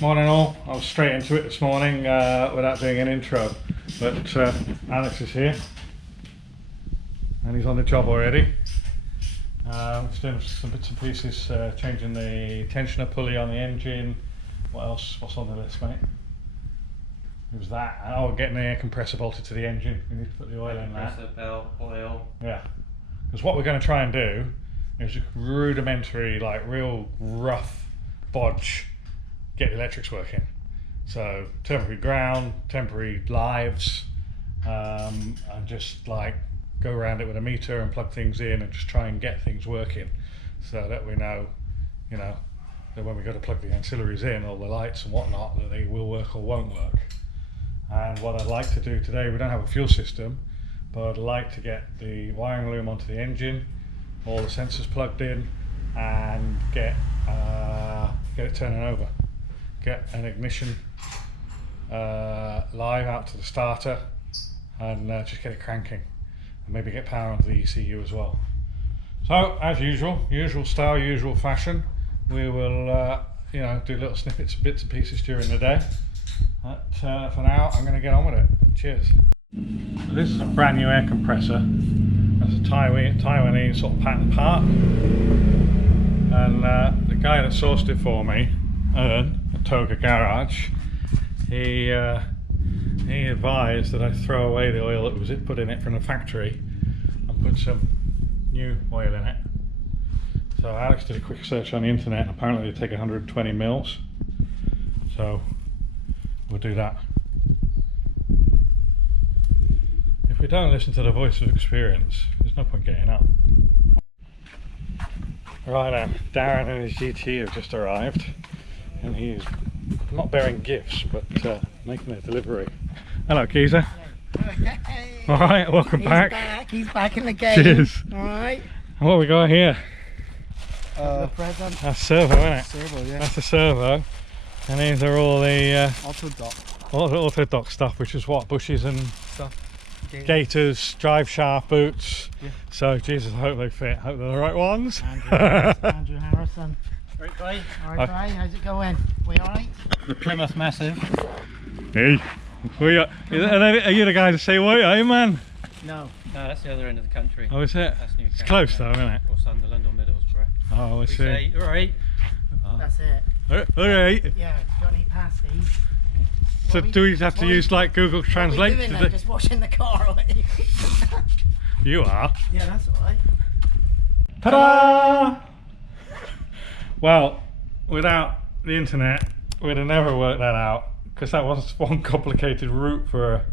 Morning all. I was straight into it this morning without doing an intro, but Alex is here and he's on the job already. Just doing some bits and pieces, changing the tensioner pulley on the engine. What else? What's on the list, mate? It was that. Oh, getting the air compressor bolted to the engine. We need to put the oil in that. Compressor, belt, oil. Yeah, because what we're going to try and do is a rudimentary, like real rough bodge, get the electrics working. So temporary ground, temporary lives, and just like go around it with a meter and plug things in and just try and get things working, so that we know, you know, that when we go to plug the ancillaries in, all the lights and whatnot, that they will work or won't work. And what I'd like to do today, we don't have a fuel system, but I'd like to get the wiring loom onto the engine, all the sensors plugged in, and get it turning over. Get an ignition live out to the starter and just get it cranking, and maybe get power onto the ECU as well. So as usual, usual style, usual fashion, we will you know, do little snippets, bits and pieces during the day. But for now, I'm going to get on with it. Cheers. So this is a brand new air compressor. That's a Taiwanese sort of patent part, and the guy that sourced it for me, Ern, at Toga Garage, he advised that I throw away the oil that was put in it from the factory and put some new oil in it. So Alex did a quick search on the internet, and apparently they take 120 mils. So we'll do that. If we don't listen to the voice of experience, there's no point getting up. Right now, Darren and his GT have just arrived, and he's not bearing gifts, but making a delivery. Hello, Geezer. Hey. All right, welcome back. He's back in the game. Cheers. All right. And what we got here? The present. That's servo, isn't it? Servo, yeah. That's the servo. And these are all the Auto dock stuff, which is what? Bushes and stuff. gaiters, drive shaft boots. Yeah. So, Jesus, I hope they fit. Hope they're the right ones. Andrew Harrison. Right, Gray. All right, Gray, how's it going? We all right? The Plymouth Massive. Hey. Are you the guy to say what, are you, man? No. No, that's the other end of the country. Oh, is it? That's It's close though, isn't it? Or Sunderland or Middlesbrough. Oh, I We see. say, alright. That's it. Alright. Yeah, got any pasties? So do we have to use like Google Translate? What are we doing now? Just washing the car away. You are. Yeah, that's all right. Ta-da! Well, without the internet, we'd have never worked that out, because that was one complicated route for a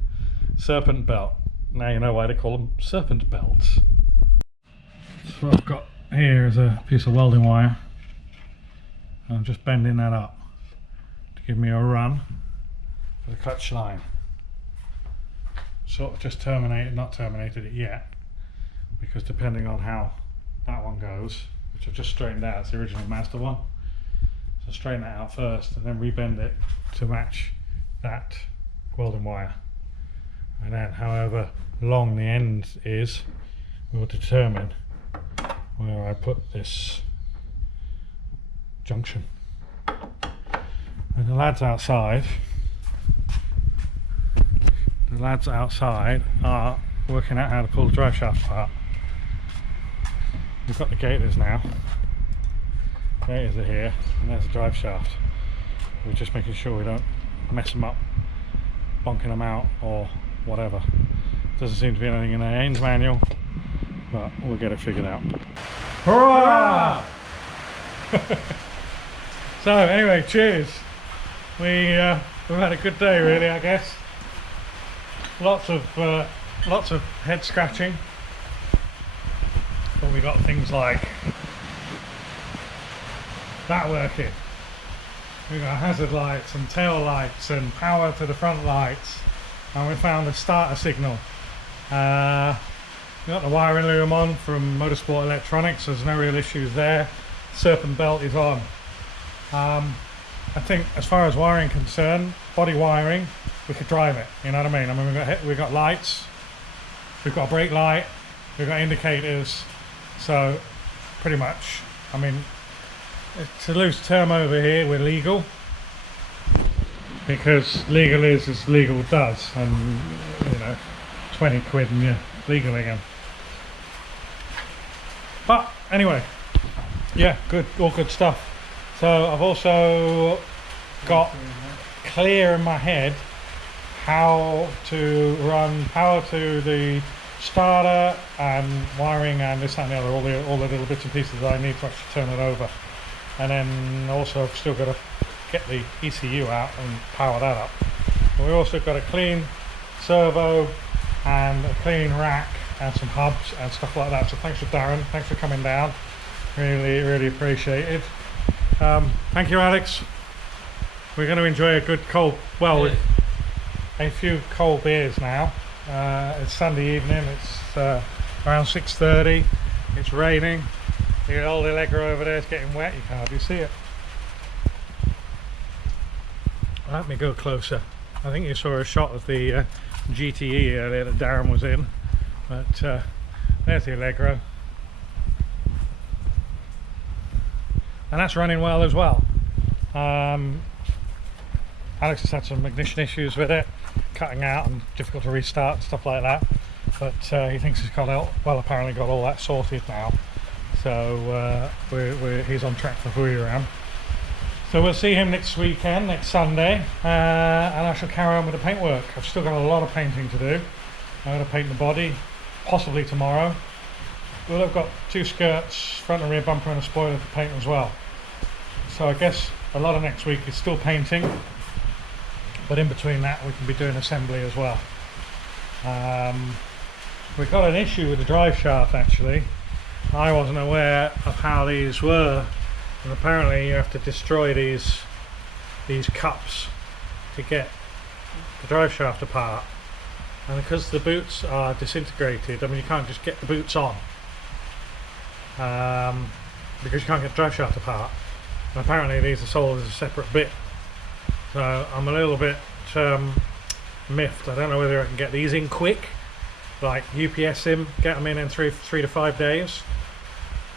serpent belt. Now you know why they call them serpent belts. So what I've got here is a piece of welding wire. I'm just bending that up to give me a run for the clutch line. Sort of just not terminated it yet, because depending on how that one goes, which I've just straightened out, it's the original master one. So straighten that out first and then rebend it to match that welding wire. And then however long the end is will determine where I put this junction. And the lads outside are working out how to pull the drive shaft apart. We've got the gaiters now. Gaiters are here, and there's the drive shaft. We're just making sure we don't mess them up, bonking them out or whatever. Doesn't seem to be anything in the Haynes manual, but we'll get it figured out. Hurrah! So anyway, cheers. We've had a good day really, I guess. Lots of head scratching. But we got things like that working. We got hazard lights and tail lights and power to the front lights, and we found a starter signal. We got the wiring loom on from Motorsport Electronics, so there's no real issues there. Serpent belt is on. I think as far as wiring concerned, body wiring, we could drive it, you know what I mean? I mean, we've got lights, we've got a brake light, we've got indicators, so pretty much, I mean, to lose term over here, we're legal. because legal is as legal does, and you know, 20 quid and you're legal again. But anyway, yeah, good, all good stuff. So I've also got clear in my head how to run power to the starter and wiring and this and the other, all the little bits and pieces that I need to actually turn it over. And then also I've still got to get the ECU out and power that up. And we also got a clean servo and a clean rack and some hubs and stuff like that. So thanks for Darren, thanks for coming down, really appreciated. Thank you, Alex. We're going to enjoy a good cold, well, with a few cold beers now. It's Sunday evening, it's around 6:30, it's raining. The old Allegra over there is getting wet, you can hardly see it. Let me go closer. I think you saw a shot of the GTE earlier that Darren was in, but there's the Allegro. And that's running well as well. Alex has had some ignition issues with it, cutting out and difficult to restart and stuff like that, but he thinks he's got apparently got all that sorted now, so he's on track for Buriram. So we'll see him next weekend, next Sunday, and I shall carry on with the paintwork. I've still got a lot of painting to do. I'm going to paint the body, possibly tomorrow. Well, I've got 2 skirts, front and rear bumper and a spoiler to paint as well. So I guess a lot of next week is still painting, but in between that we can be doing assembly as well. We've got an issue with the drive shaft actually. I wasn't aware of how these were, and apparently you have to destroy these cups to get the drive shaft apart. And because the boots are disintegrated, I mean you can't just get the boots on, because you can't get the drive shaft apart. And apparently these are sold as a separate bit. So I'm a little bit miffed. I don't know whether I can get these in quick, like UPS them, get them in 3 to 5 days.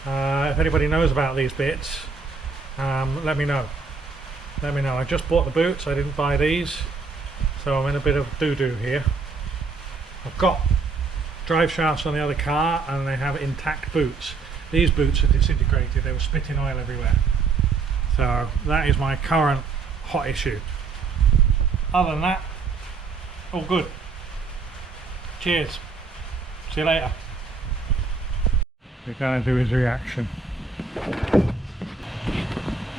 If anybody knows about these bits, let me know. Let me know. I just bought the boots, I didn't buy these, so I'm in a bit of doo-doo here. I've got drive shafts on the other car and they have intact boots. These boots are disintegrated, they were spitting oil everywhere. So that is my current hot issue. Other than that, all good. Cheers. See you later. We're going to do his reaction.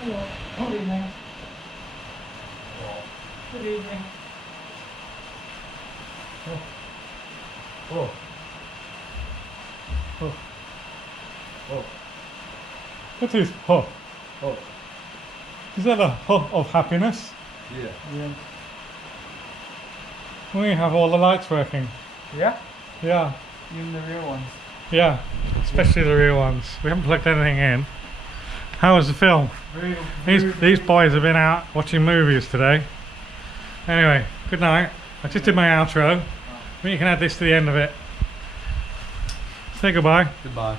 Hello. Good evening. Good evening. Oh. Oh. Oh. What is ho? Oh. Is that a ho of happiness? Yeah. We have all the lights working. Yeah? Yeah. Even the real ones. Yeah. Especially the real ones. We haven't plugged anything in. How was the film? These boys have been out watching movies today. Anyway, good night. I just did my outro. You can add this to the end of it. Say goodbye. Goodbye.